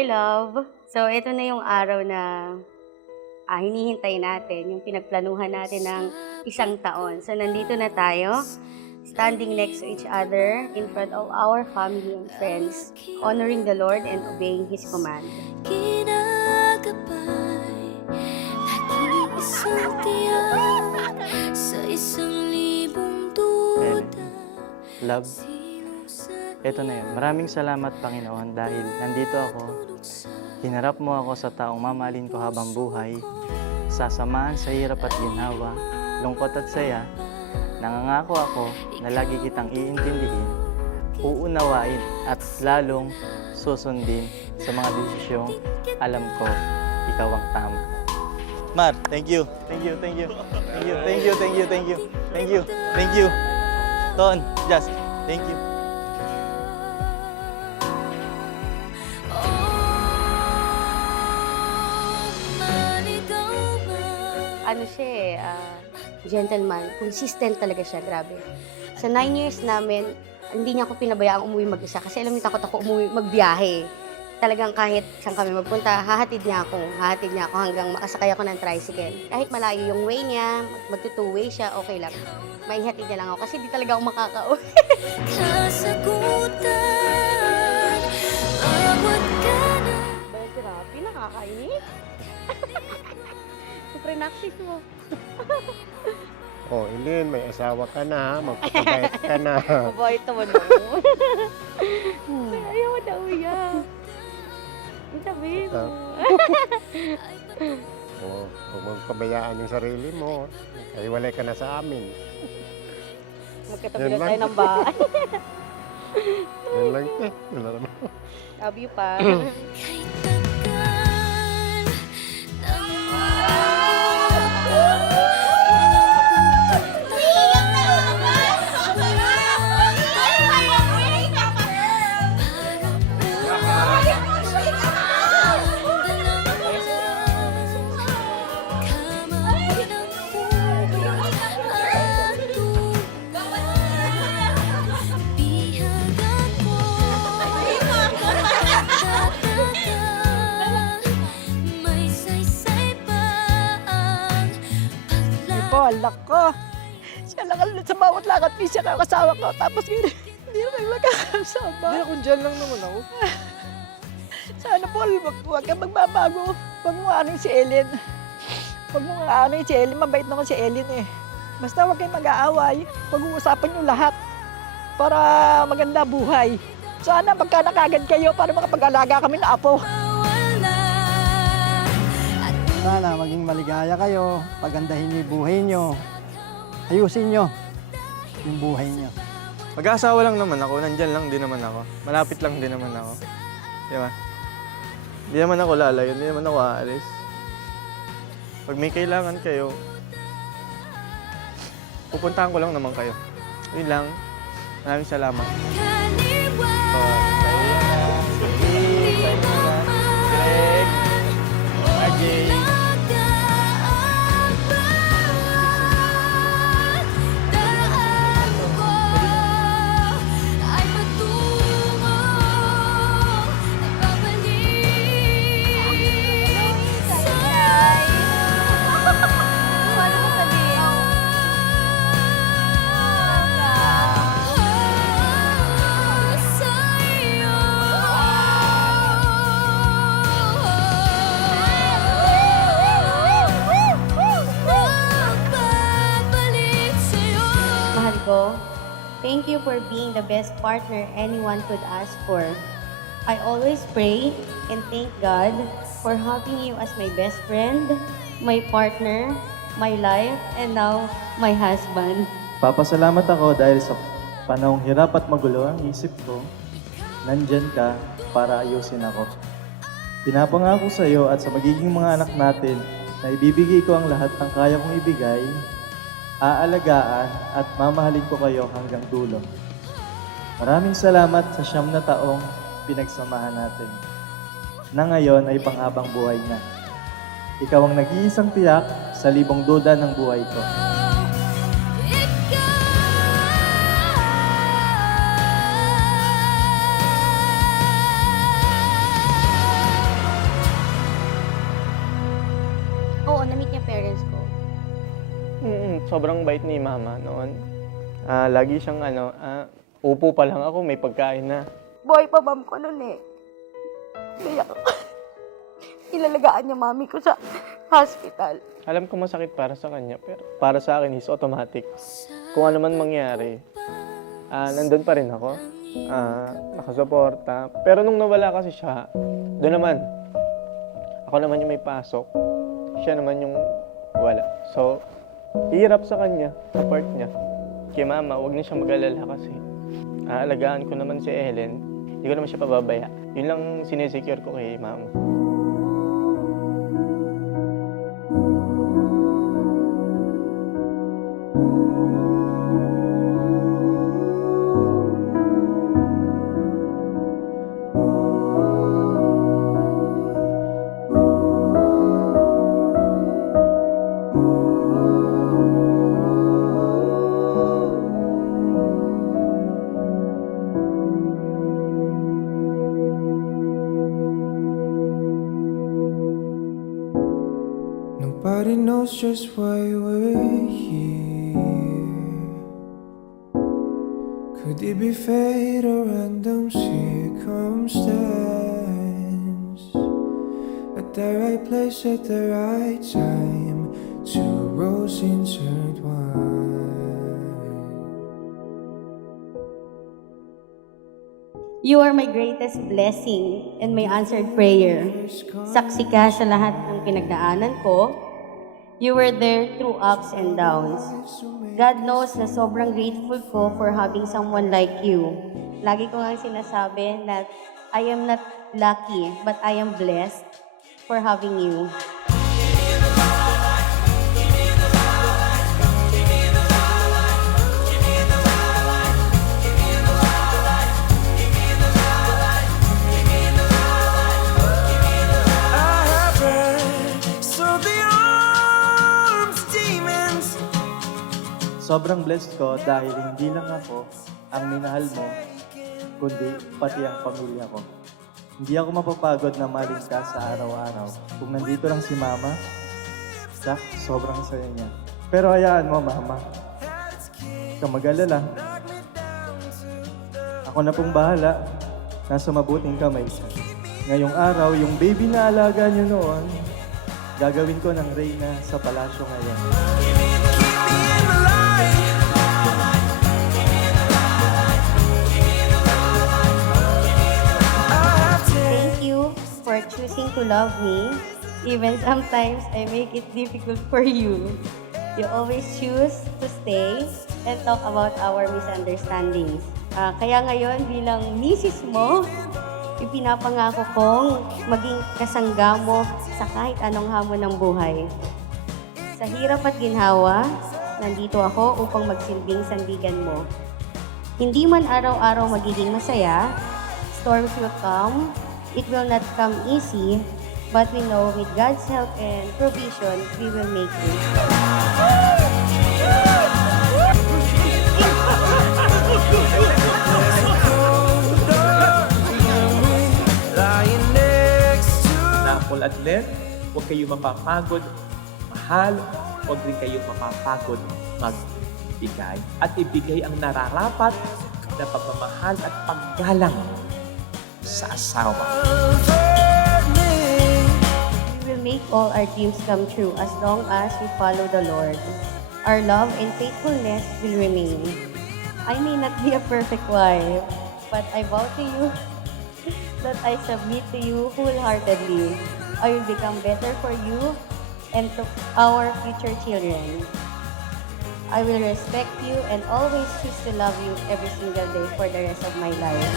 my love. So, ito na yung araw na hinihintay natin, yung pinagplanuhan natin ng isang taon. So, nandito na tayo, standing next to each other in front of our family and friends, honoring the Lord and obeying His command. Kinagabay, nag-iisang tiyak sa isang libong duda. Love, eto na yun. Maraming salamat, Panginoon, dahil nandito ako. Hinarap mo ako sa taong mamahalin ko habang buhay. Sasamahan sa hirap at ginhawa, lungkot at saya. Nangangako ako na lagi kitang iintindihin, uunawain at lalong susundin sa mga desisyong alam ko ikaw ang tama. Mar, thank you. Thank you, thank you. Thank you, thank you, thank you, thank you. Thank you, thank you. Ton, Just, thank you. Ano siya gentleman, consistent talaga siya, grabe. Sa 9 years namin, hindi niya ako pinabayaang umuwi mag-isa kasi alam niyo, takot ako umuwi magbiyahe. Talagang kahit saan kami magpunta, hahatid niya ako hanggang makasakay ako ng tricycle. Kahit malayo yung way niya, magto-two-way siya, okay lang. Maihatid niya lang ako kasi di talaga ako makakauwi. Kasagutan, awat ka na. Grabe, nakakainis. Super naksis mo. Oh, Eileen, may asawa ka na, magpapabait ka na. Mabait naman mo. Ayaw na umiyak. Ang sabihin mo. Oh, huwag magpabayaan yung sarili mo. Ay, walay ka na sa amin. Magkatabi Yan na lang. tayo ng bahay. Yan lang, Yun na naman. Love you pa. Kay tagal ng Po, alak ko. Siya lang sa bawat lakad, siya kasama ko. Tapos hindi na kayo magkakasama. Hindi, kung dyan lang naman ako. Sana po, huwag kang magbabago. Huwag mo ano si Ellen. Huwag mo ano si Ellen. Mabait naman si Ellen eh. Basta huwag kayong mag-aaway. Pag-uusapan nyo lahat para maganda buhay. Sana pagka nakagad kayo para makapag-alaga kami na apo. Sana maging maligaya kayo, pagandahin niyo yung buhay niyo, ayusin niyo yung buhay niyo. Mag-aasawa lang naman ako, nandyan lang din naman ako. Malapit lang din naman ako. Di ba? Hindi naman ako lalayo, hindi naman ako aalis. Pag may kailangan kayo, pupuntahan ko lang naman kayo. Yun lang. Maraming salamat. Greg, Ajay, Mahal ko, thank you for being the best partner anyone could ask for. I always pray and thank God for having you as my best friend, my partner, my life, and now my husband. papasalamat ako dahil sa panahong hirap at magulo ang isip ko, nandyan ka para ayusin ako. Pinapangako sa iyo at sa magiging mga anak natin na ibibigay ko ang lahat ng kaya kong ibigay, aalagaan at mamahalin ko kayo hanggang dulo. Maraming salamat sa 9 na taong pinagsamahan natin, na ngayon ay panghabang buhay na. Ikaw ang nag-iisang tiyak sa libong duda ng buhay ko. ko. Sobrang bait ni Mama noon. Lagi siyang upo pa lang ako, may pagkain na. Buhay pa ma'am ko nun eh. Kaya ilalagaan niya mami ko sa hospital. Alam ko masakit para sa kanya, pero para sa akin is automatic. Kung ano man mangyari, nandun pa rin ako. Nakasuporta. Pero nung nawala kasi siya, doon naman, ako naman yung may pasok. Siya naman yung wala. So, hirap sa kanya, sa part niya. Kay Mama, huwag niya siyang mag-alala kasi aalagaan ko naman si Ellen. Hindi ko naman siya pababaya. Yun lang sinesecure ko kay Mama. Nobody knows just why we're here. Could it be fate or random circumstance? At the right place at the right time, two roads intertwined. You are my greatest blessing and my answered prayer. Saksi ka sa lahat ng pinagdaanan ko. You were there through ups and downs. God knows na sobrang grateful ko for having someone like you. Lagi ko nga sinasabi that I am not lucky, but I am blessed for having you. Sobrang blessed ko dahil hindi lang ako ang minahal mo, kundi pati ang pamilya ko. Hindi ako mapapagod na mahalin ka sa araw-araw. Kung nandito lang si Mama, sobrang saya niya. Pero hayaan mo, Mama. Huwag kang mag-alala. Ako na pong bahala. Nasa mabuting kamay siya. Ngayong araw, yung baby na alaga niyo noon, gagawin ko ng reyna sa palasyo ngayon. Thank you for choosing to love me. Even sometimes I make it difficult for you. You always choose to stay and talk about our misunderstandings. Kaya ngayon bilang misis mo, ipinapangako kong maging kasangga mo sa kahit anong hamon ng buhay. Sa hirap at ginhawa, nandito ako upang magsilbing sandigan mo. Hindi man araw-araw magiging masaya, storms will come. It will not come easy, but we know with God's help and provision, we will make it. Napol at Len, huwag kayo mapapagod mahal, huwag rin kayo mapapagod magbigay. At ibigay ang nararapat na pagmamahal at paggalang sa asawa. We will make all our dreams come true as long as we follow the Lord. Our love and faithfulness will remain. I may not be a perfect wife, but I vow to you that I submit to you wholeheartedly. I will become better for you and to our future children. I will respect you and always choose to love you every single day for the rest of my life.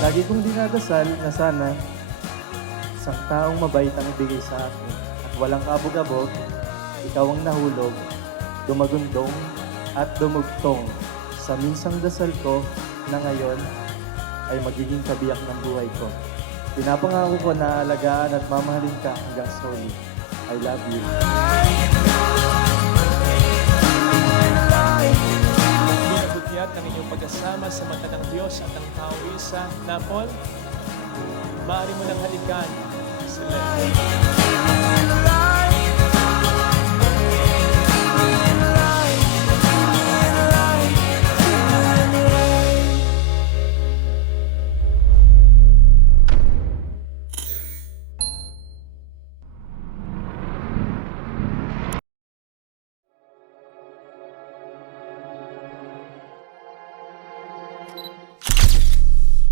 Lagi kong dinadasal na sana isang taong mabait ang ibigay sa akin at walang kabog-abog, ikaw ang nahulog, dumagundong at dumugtong sa minsang dasal ko na ngayon ay magiging kabiyak ng buhay ko. Pinapangako ko na alagaan at mamahalin ka hanggang sa huli. I love you. Pinabutyat ng inyong pag-asama sa mata ng Diyos at ang tao isa. Napol, maaari mo nang halikan Excellent.